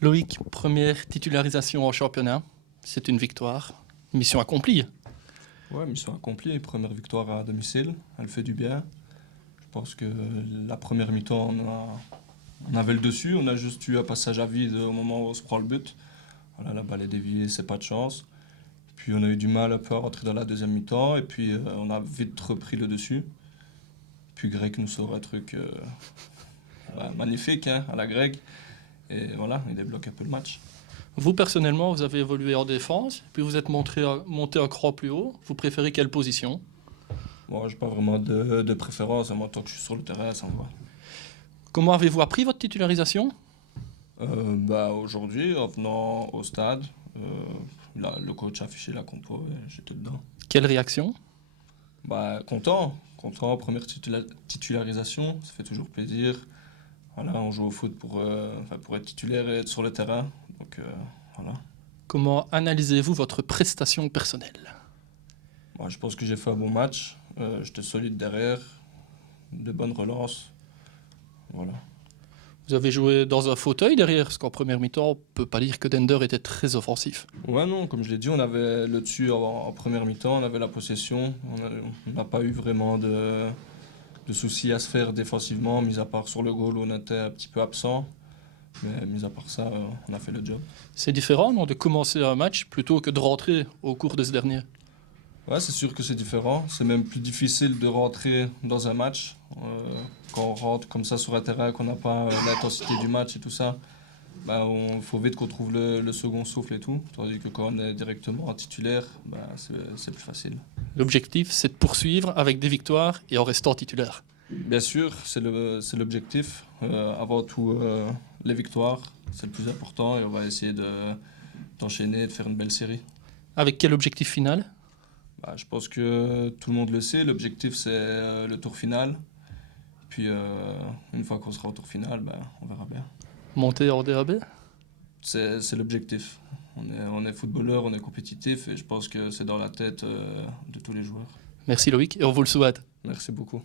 Loïc, première titularisation en championnat, c'est une victoire. Mission accomplie. Ouais, mission accomplie, première victoire à domicile, elle fait du bien. Je pense que la première mi-temps, on avait le dessus, on a juste eu un passage à vide au moment où on se prend le but. Voilà, la balle est déviée, c'est pas de chance. Puis on a eu du mal un peu à rentrer dans la deuxième mi-temps et puis on a vite repris le dessus. Puis Greg nous sort un truc magnifique hein, à la grecque. Et voilà, il débloque un peu le match. Vous, personnellement, vous avez évolué en défense, puis vous êtes monté un cran plus haut. Vous préférez quelle position? Moi, j'ai pas vraiment de préférence, moi, tant que je suis sur le terrain, ça me va. Comment avez-vous appris votre titularisation? Aujourd'hui, en venant au stade, le coach a affiché la compo et j'étais dedans. Quelle réaction? Content, première titularisation, ça fait toujours plaisir. Voilà, on joue au foot pour être titulaire et être sur le terrain. Donc voilà. Comment analysez-vous votre prestation personnelle? Moi, je pense que j'ai fait un bon match. J'étais solide derrière, de bonnes relances. Voilà. Vous avez joué dans un fauteuil derrière, parce qu'en première mi-temps, on ne peut pas dire que Dender était très offensif. Ouais, non, comme je l'ai dit, on avait le dessus en première mi-temps, on avait la possession. On n'a pas eu vraiment de soucis à se faire défensivement, mis à part sur le goal où on était un petit peu absent. Mais mis à part ça, on a fait le job. C'est différent, non, de commencer un match plutôt que de rentrer au cours de ce dernier? Ouais, c'est sûr que c'est différent. C'est même plus difficile de rentrer dans un match. Quand on rentre comme ça sur un terrain, qu'on n'a pas l'intensité du match et tout ça, faut vite qu'on trouve le second souffle et tout. Tandis que quand on est directement titulaire, c'est plus facile. L'objectif, c'est de poursuivre avec des victoires et en restant titulaire. Bien sûr, c'est l'objectif. Avant tout, les victoires, c'est le plus important et on va essayer d'enchaîner et de faire une belle série. Avec quel objectif final? Je pense que tout le monde le sait, l'objectif c'est le tour final. Puis une fois qu'on sera au tour final, on verra bien. Monter en DAB? C'est l'objectif. On est footballeur, on est compétitif et je pense que c'est dans la tête de tous les joueurs. Merci Loïc, et on vous le souhaite. Merci beaucoup.